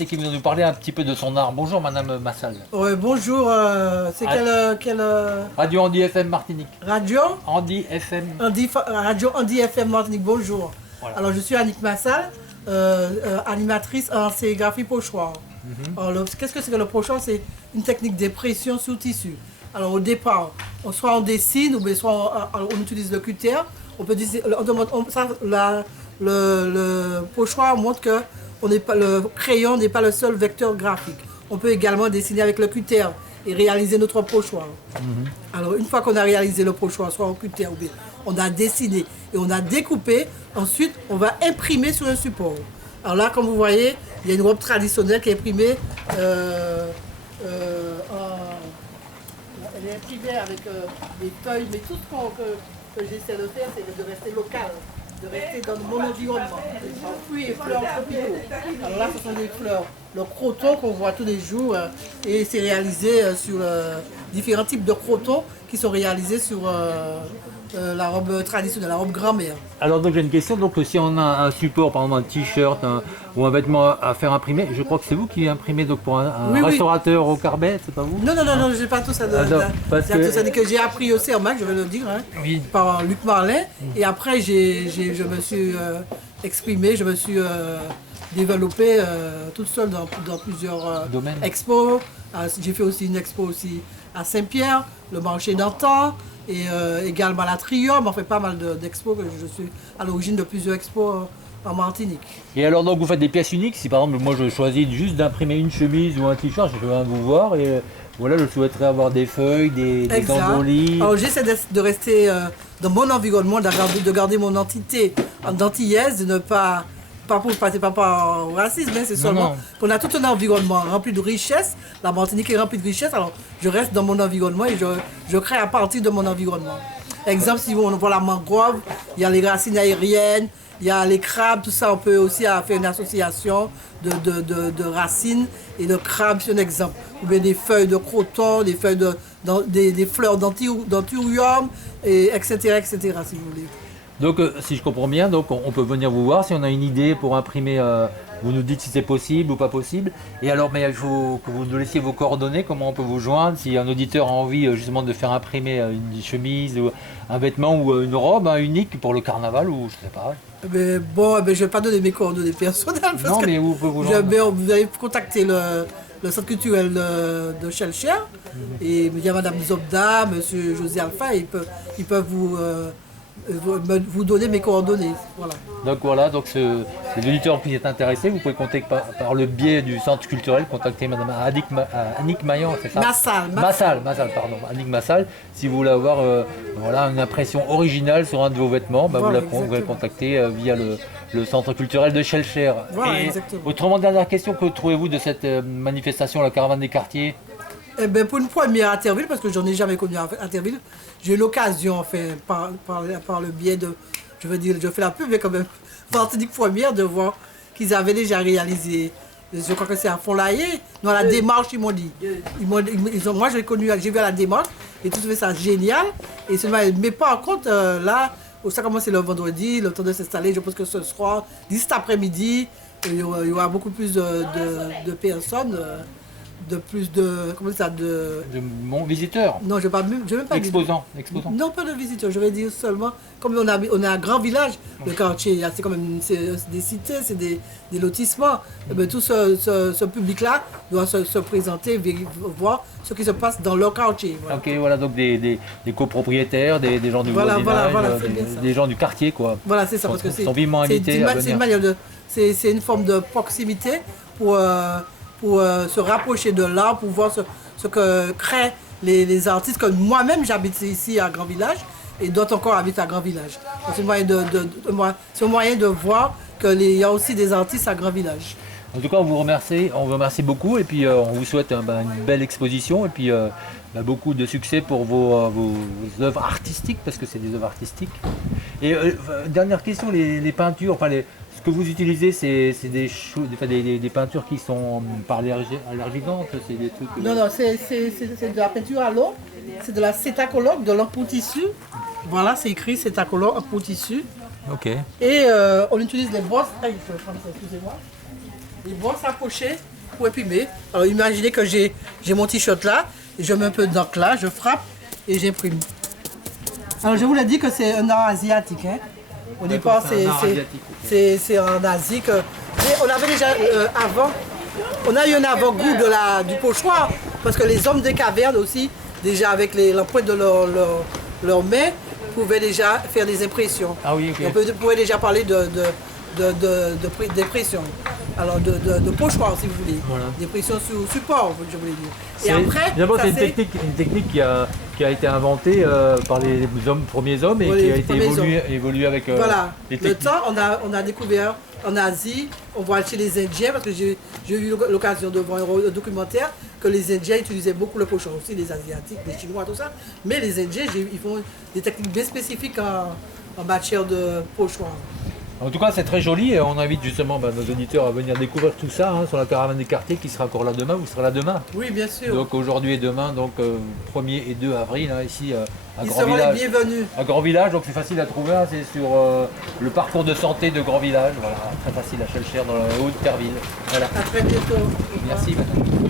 C'est qui vient nous parler un petit peu de son art. Bonjour Madame Massal. Ouais, bonjour, c'est quelle Radio Andy FM Martinique. radio Andy FM. Radio Andy FM Martinique, bonjour. Voilà. Alors je suis Annick Massal, animatrice en sérigraphie pochoir. Alors qu'est-ce que c'est que le pochoir? C'est une technique d'impression sur tissu. Alors au départ, soit on dessine ou bien soit on utilise le cutter. On peut dessiner, le pochoir montre que le crayon n'est pas le seul vecteur graphique. On peut également dessiner avec le cutter et réaliser notre pochoir. Alors une fois qu'on a réalisé le pochoir, soit au cutter ou bien on a dessiné et on a découpé, ensuite on va imprimer sur un support. Alors là, comme vous voyez, il y a une robe traditionnelle qui est imprimée elle est imprimée avec des feuilles, mais tout ce que j'essaie de faire, c'est de rester local, de rester dans mon environnement. Fruits et fleurs tropicaux. Alors là, ce sont des fleurs, le croton qu'on voit tous les jours, et c'est réalisé sur différents types de crotons qui sont réalisés sur la robe traditionnelle, la robe grand-mère. Alors donc j'ai une question. Donc si on a un support, par exemple un t-shirt ou un vêtement à faire imprimer, je crois que c'est vous qui imprimez donc pour un Oui, restaurateur au Carbet, c'est pas vous? Non, je n'ai pas tout ça. C'est que j'ai appris au CERMAC, je vais le dire, Oui. par Luc Marlin. Et après, je me suis exprimé, je me suis développé toute seule dans plusieurs Domaines. expos. J'ai fait aussi une expo aussi à Saint-Pierre, le marché d'antan, et également à la Triomphe. On fait pas mal d'expos, que je suis à l'origine de plusieurs expos en Martinique. Et alors donc vous faites des pièces uniques. Si par exemple moi je choisis juste d'imprimer une chemise ou un t-shirt, je viens vous voir et voilà, je souhaiterais avoir des feuilles, des gambolis. Alors j'essaie de rester dans mon environnement, de garder mon entité d'antillaise, de ne pas pour passer pas par racisme, mais c'est seulement qu'on a tout un environnement rempli de richesse. La Martinique est remplie de richesse, alors je reste dans mon environnement et je crée à partir de mon environnement. Exemple, si on voit la mangrove, il y a les racines aériennes, il y a les crabes, tout ça, on peut aussi faire une association de racines et de crabes, c'est un exemple. Ou bien des feuilles de croton, des feuilles des fleurs d'anthurium, etc., si vous voulez. Donc si je comprends bien, donc on peut venir vous voir si on a une idée pour imprimer. Vous nous dites si c'est possible ou pas possible. Et alors, mais il faut que vous nous laissiez vos coordonnées, comment on peut vous joindre si un auditeur a envie justement de faire imprimer une chemise ou un vêtement ou une robe unique pour le carnaval ou je sais pas. Je ne vais pas donner mes coordonnées personnelles. Non, mais où peut vous joindre? Vous allez contacter le centre culturel de Chelcher. Et il y a Madame Zobda, Monsieur José Alpha, ils peuvent vous donner mes coordonnées. Voilà. Donc voilà, donc les auditeurs qui sont intéressés, vous pouvez contacter par le biais du centre culturel, contacter Madame Annick Maillan, c'est ça? Massal, pardon, Annick Massal. Si vous voulez avoir voilà, une impression originale sur un de vos vêtements, voilà, vous pouvez contacter via le centre culturel de Chelcher. Voilà, exactement. Autrement, dernière question, que trouvez-vous de cette manifestation, la caravane des quartiers? Pour une première à Terville, parce que j'en ai jamais connu à Terville, j'ai eu l'occasion, par le biais de, je fais la pub, mais quand même, Martinique première, de voir qu'ils avaient déjà réalisé, je crois que c'est à Font-Laillé, dans la démarche, ils m'ont dit. Moi, j'ai vu à la démarche, et tout ça génial, mais par contre, là, ça commence le vendredi, le temps de s'installer, je pense que ce soir, d'ici cet après-midi, il y aura beaucoup plus de personnes. Mon visiteur. Non, je ne vais même pas Exposant. Non, pas de visiteurs, je vais dire seulement, comme on a un grand village, le quartier, c'est quand même des cités, c'est des lotissements. Tout ce public-là doit se présenter, voir ce qui se passe dans leur quartier. Voilà. Ok, voilà, donc des copropriétaires, des gens du voisinage, des gens du quartier, quoi. Voilà, c'est ça, parce que sont vivement invités à venir. C'est une forme de proximité pour se rapprocher de l'art, pour voir ce que créent les artistes. Comme moi-même, j'habite ici à Grand Village et d'autres encore habitent à Grand Village. C'est un moyen de voir qu'il y a aussi des artistes à Grand Village. En tout cas, on vous remercie beaucoup et puis on vous souhaite une belle exposition et puis beaucoup de succès pour vos œuvres artistiques, parce que c'est des œuvres artistiques. Et dernière question, les peintures, ce que vous utilisez, c'est des peintures qui sont par allergisantes, c'est des trucs... Non, c'est de la peinture à l'eau, c'est de la cétacologue, de l'encre pour tissu. Voilà, c'est écrit cétacologue, pour tissu. Ok. Et on utilise les brosses, excusez-moi, ils vont s'approcher pour imprimer. Alors imaginez que j'ai mon t-shirt là, et je mets un peu d'encre là, je frappe et j'imprime. Alors je vous l'ai dit que c'est un art asiatique. Hein. Au départ, c'est en Asie que... Et on avait déjà avant, on a eu un avant-goût du pochoir, parce que les hommes des cavernes aussi, déjà avec l'empreinte de leurs mains, pouvaient déjà faire des impressions. Ah oui, ok. On pouvait déjà parler d'impression. Alors de pochoir si vous voulez. Voilà. D'impression sur support, je voulais dire. Et après, c'est une technique qui a été inventée par les premiers hommes et qui a été évoluée avec les techniques. Le temps, on a découvert en Asie, on voit chez les Indiens, parce que j'ai eu l'occasion de voir un documentaire, que les Indiens utilisaient beaucoup le pochoir, aussi les Asiatiques, les Chinois, tout ça. Mais les Indiens, ils font des techniques bien spécifiques en matière de pochoir. En tout cas, c'est très joli et on invite justement nos auditeurs à venir découvrir tout ça sur la caravane des quartiers qui sera encore là demain. Vous serez là demain? Oui, bien sûr. Donc aujourd'hui et demain, donc 1er et 2 avril, hein, ici à Ils Grand seront Village. les bienvenus. À Grand Village, donc c'est facile à trouver, hein, c'est sur le parcours de santé de Grand Village. Voilà, très facile à Schœlcher dans le Haut-Terville. Voilà. À très bientôt. Merci madame.